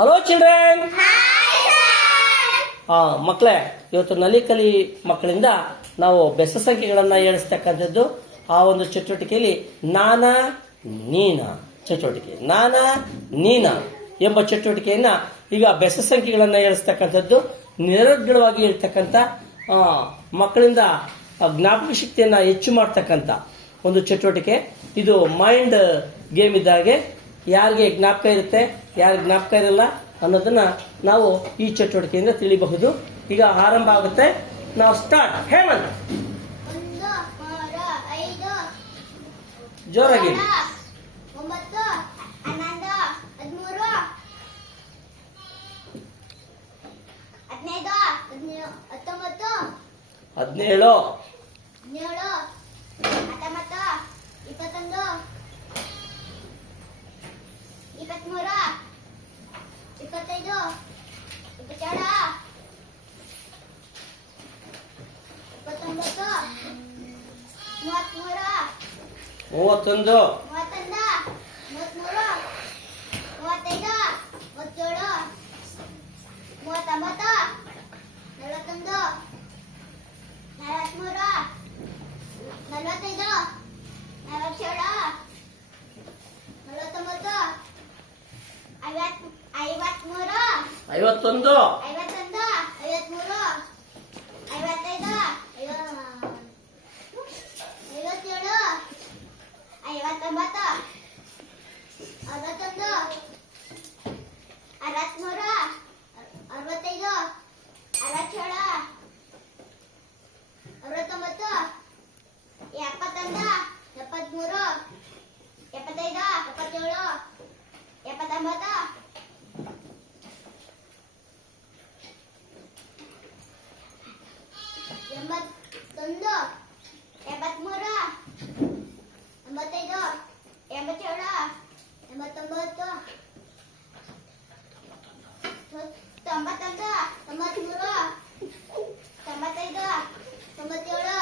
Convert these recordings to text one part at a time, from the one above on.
Hello children ಆ ಮಕ್ಕಳೇ ಇವತ್ತು ನಲಿಕಲಿ ಮಕ್ಕಳಿಂದ ನಾವು ಬೆಸ ಸಂಖ್ಯೆಗಳನ್ನ ಏಳಿಸ್ತಕ್ಕಂಥದ್ದು ಆ ಒಂದು ಚಟುವಟಿಕೆಯಲ್ಲಿ ನಾನ ನೀನ. ಚಟುವಟಿಕೆ. ನಾನ ನೀನ ಎಂಬ ಚಟುವಟಿಕೆಯನ್ನ ಈಗ ಬೆಸ ಸಂಖ್ಯೆಗಳನ್ನ ಏಳಿಸ್ತಕ್ಕಂಥದ್ದು ನಿರರ್ಗಳವಾಗಿ ಇರ್ತಕ್ಕಂಥ ಮಕ್ಕಳಿಂದ ಜ್ಞಾಪಕ ಶಕ್ತಿಯನ್ನ ಹೆಚ್ಚು ಮಾಡ್ತಕ್ಕಂಥ ಒಂದು ಚಟುವಟಿಕೆ. ಇದು ಮೈಂಡ್ ಗೇಮ್ ಇದ್ದಾಗೆ ಯಾರಿಗೆ ಜ್ಞಾಪಕ ಇರುತ್ತೆ ಯಾರಿಗೆ ಜ್ಞಾಪಕ ಇರಲ್ಲ ಅನ್ನೋದನ್ನ ನಾವು ಈ ಚಟುವಟಿಕೆಯಿಂದ ತಿಳಿಬಹುದು. ಈಗ ಆರಂಭ ಆಗುತ್ತೆ. ನಾವು ಸ್ಟಾರ್ಟ್ ಹೇಮಂತ್. ಜೋರಾಗಿ. ಹದಿನೇಳು ಮೂವತ್ತೊಂದು. ಐವತ್ತೊಂದು. ಐವತ್ಮೂರು, ಐವತ್ತೈದು ಐವ- ಐವತ್ತೇಳು ಐವತ್ತೊಂಬತ್ತು, ಅರವತ್ತೊಂದು, ಅರವತ್ಮೂರು, ಅರವತ್ತೈದು, ಅರವತ್ತೇಳು, ಅರವತ್ತೊಂಬತ್ತು, ಎಪ್ಪತ್ತೊಂದು, ಎಪ್ಪತ್ಮೂರು, ಎಪ್ಪತ್ತೈದು, ಎಪ್ಪತ್ತೇಳು, ಎಪ್ಪತ್ತೊಂಬತ್ತು ಎಂಬತ್ತೊಂದು ಎಂಬತ್ಮೂರು. ಎಂಬತ್ತೈದು. ಎಂಬತ್ತೇಳು. ಎಂಬತ್ತೊಂಬತ್ತು. ತೊಂಬತ್ತೊಂದು. ತೊಂಬತ್ಮೂರು. ತೊಂಬತ್ತೈದು. ತೊಂಬತ್ತೇಳು.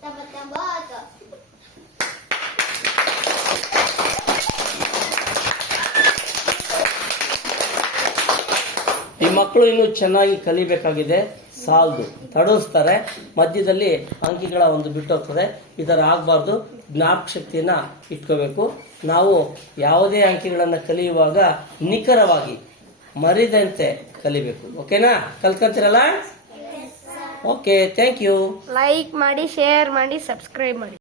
ತೊಂಬತ್ತೊಂಬತ್ತು. ಈ ಮಕ್ಕಳು ಇನ್ನೂ ಚೆನ್ನಾಗಿ ಕಲಿಬೇಕಾಗಿದೆ. ಸಾಲದು ತಡಸ್ತಾರೆ ಮಧ್ಯದಲ್ಲಿ ಅಂಕಿಗಳ ಒಂದು ಬಿಟ್ಟೋಗ್ತದೆ. ಈ ಥರ ಆಗಬಾರ್ದು. ಜ್ಞಾಪಕ ಶಕ್ತಿಯನ್ನ ಇಟ್ಕೋಬೇಕು. ನಾವು ಯಾವುದೇ ಅಂಕಿಗಳನ್ನ ಕಲಿಯುವಾಗ ನಿಖರವಾಗಿ ಮರಿದಂತೆ ಕಲಿಬೇಕು. ಓಕೆನಾ? ಕಲ್ಕೊಂತೀರಲ್ಲ ಓಕೆ ಥ್ಯಾಂಕ್ ಯು ಲೈಕ್ ಮಾಡಿ ಶೇರ್ ಮಾಡಿ ಸಬ್ಸ್ಕ್ರೈಬ್ ಮಾಡಿ.